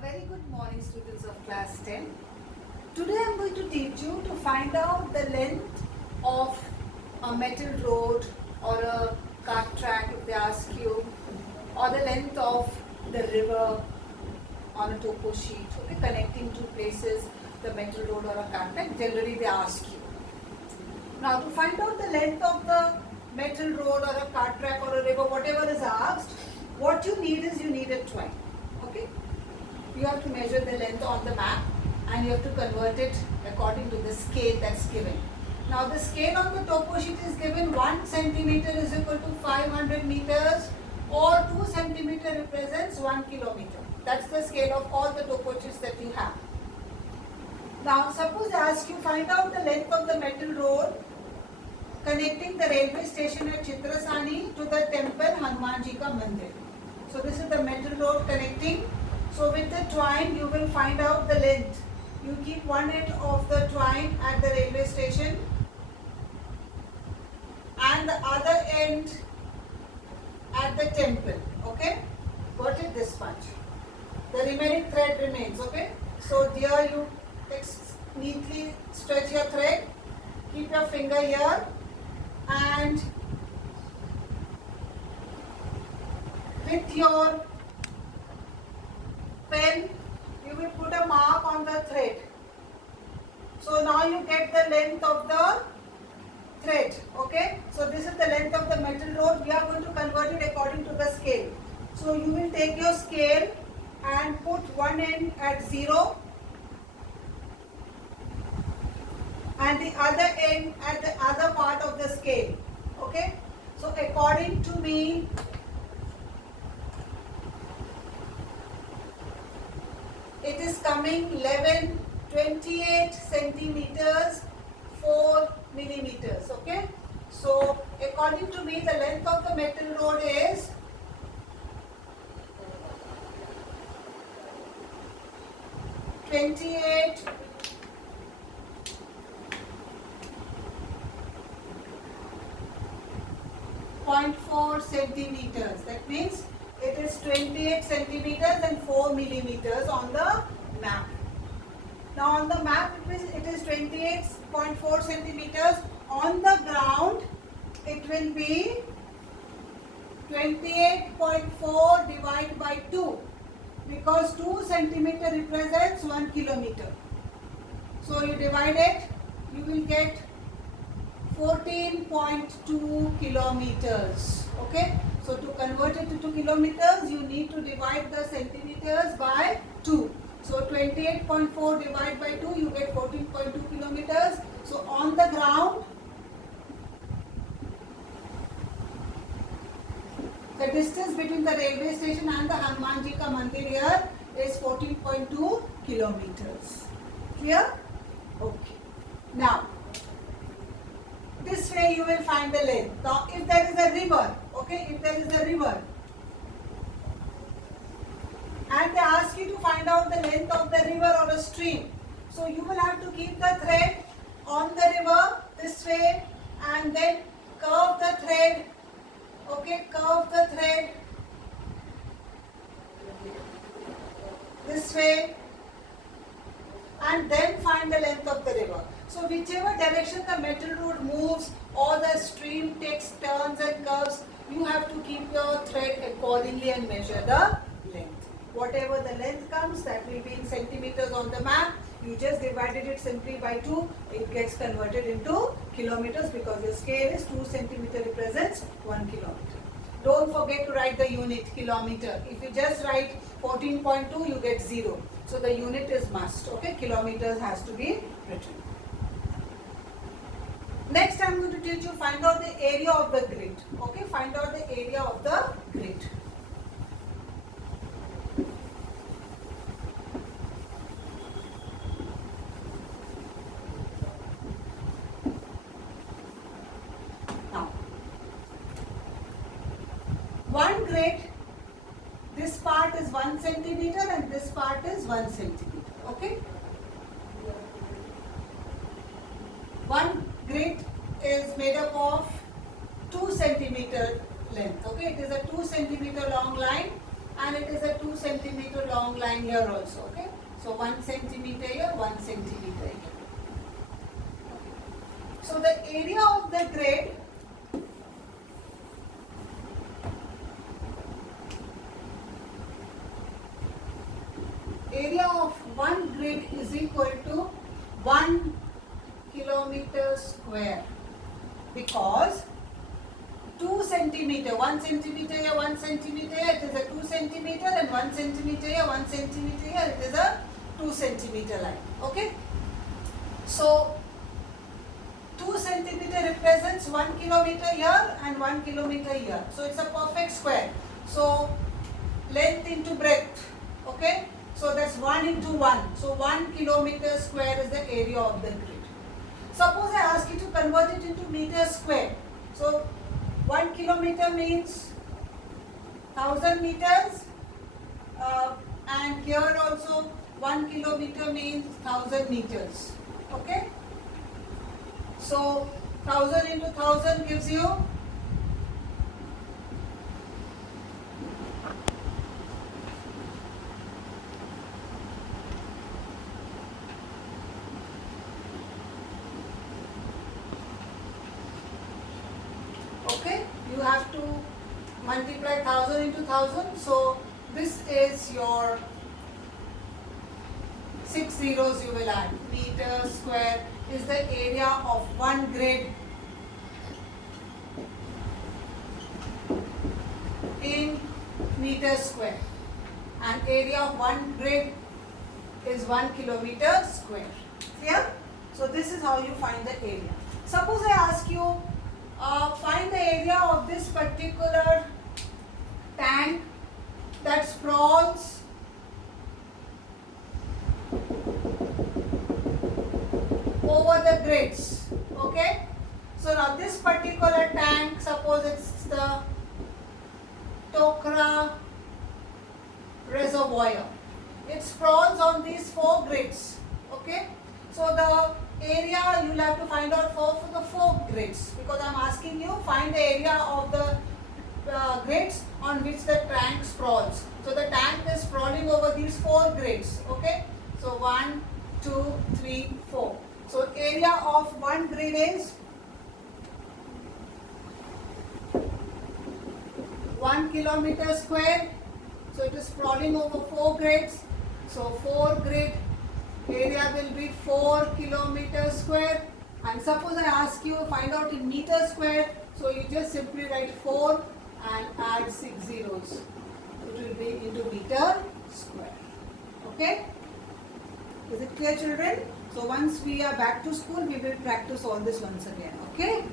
A very good morning, students of class 10. Today I am going to teach you to find out the length of a metal road or a cart track if they ask you, or the length of the river on a topo sheet, okay, connecting two places, the metal road or a cart track. Generally they ask you. Now to find out the length of the metal road or a cart track or a river, whatever is asked, what you need is you need a twine. Okay? You have to measure the length on the map and you have to convert it according to the scale that's given. Now the scale on the topo sheet is given 1 centimeter is equal to 500 meters or 2 centimeter represents 1 kilometer. That's the scale of all the topo sheets that you have. Now suppose I ask you find out the length of the metal road connecting the railway station at Chitrasani to the temple Hanumanji Ka Mandir. So this is the metal road connecting. So with the twine you will find out the length. You keep one end of the twine at the railway station and the other end at the temple. Okay? Got it this much. The remaining thread remains. Okay? So here you neatly stretch your thread. Keep your finger here and with your pen you will put a mark on the thread. So now you get the length of the thread. Okay, so this is the length of the metal road. We are going to convert it according to the scale. So you will take your scale and put one end at 0 and the other end at the other part of the scale. Okay, so according to me, it is coming 1128 centimeters 4 millimeters. Okay, so according to me the length of the metal road is 28.4 centimeters. That means it is 28 centimeters and 4 millimeters on the map. Now on the map it is 28.4 centimeters. On the ground it will be 28.4 divided by 2 because 2 centimeter represents 1 kilometer. So you divide it, you will get 14.2 kilometers. Okay, so to convert it to kilometers you need to divide the centimeters by 2. So 28.4 divided by 2 you get 14.2 kilometers. So on the ground the distance between the railway station and the Hanumanji Ka Mandir here is 14.2 kilometers. Clear? Okay. Now this way you will find the length. Now if there is a river, okay, if there is a river and they ask you to find out the length of the river or a stream, so you will have to keep the thread on the river this way and then curve the thread, okay, curve the thread this way and then find the length of the river. So whichever direction the metal road moves or the stream takes turns and curves, you have to keep your thread accordingly and measure the length. Whatever the length comes, that will be in centimeters on the map. You just divided it simply by 2. It gets converted into kilometers because your scale is 2 centimeter represents 1 kilometer. Don't forget to write the unit, kilometer. If you just write 14.2, you get 0. So the unit is must. Okay, kilometers has to be written. Next I am going to teach you find out the area of the grid. Okay, find out the area of the grid. Now, one grid, this part is 1 centimeter and this part is 1 centimeter. Okay. One grid is made up of 2 centimeter length. Okay, it is a 2 centimeter long line and it is a 2 centimeter long line here also. Okay, so 1 centimeter here, 1 centimeter here. So the area of the grid one grid is equal to 1 kilometer square, because 2 centimeter, 1 centimeter here, 1 centimeter here, it is a 2 centimeter, and 1 centimeter here, 1 centimeter here, it is a 2 centimeter line. Okay, so 2 centimeter represents 1 kilometer here and 1 kilometer here, so it's a perfect square. So length into breadth. Okay, so that's 1 into 1, so 1 kilometer square is the area of the grid. Suppose I ask you to convert it into meter square. So 1 kilometer means 1000 meters, and here also 1 kilometer means 1000 meters. Okay, so 1000 into 1000 gives you 1000 into 1000, so this is your 6 zeros you will add. Meter square is the area of one grid in meter square, and area of one grid is 1 kilometer square. Clear? So this is how you find the area. Suppose I ask you find the area of this particular tank that sprawls over the grids. Okay, so now this particular tank, suppose it's the Tokra reservoir, it sprawls on these 4 grids. Okay, so the area you'll have to find out for the 4 grids, because I'm asking you find the area of the grids on which the tank sprawls. So the tank is sprawling over these 4 grids. Okay, so 1, 2, 3, 4. So area of one grid is 1 kilometer square. So it is sprawling over 4 grids. So 4 grid area will be 4 kilometer square. And suppose I ask you find out in meter square, so you just simply write 4 and add 6 zeros. It will be into meter square. Okay? Is it clear, children? So once we are back to school, we will practice all this once again. Okay?